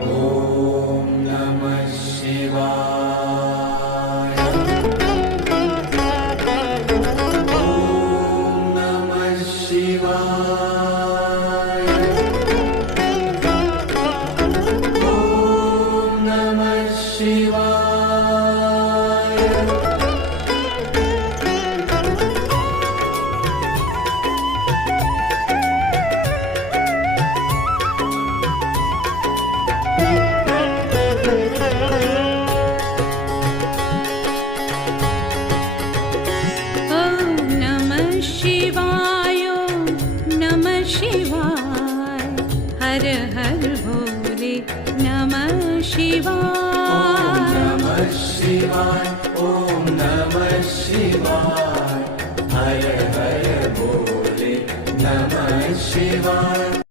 ॐ नमः शिवाय। ॐ नमः शिवाय। ॐ नमः शिवाय। हर हर भोले नमः शिवाय। ॐ नमः शिवाय। ॐ नमः शिवाय। हर हर भोले नमः शिवाय।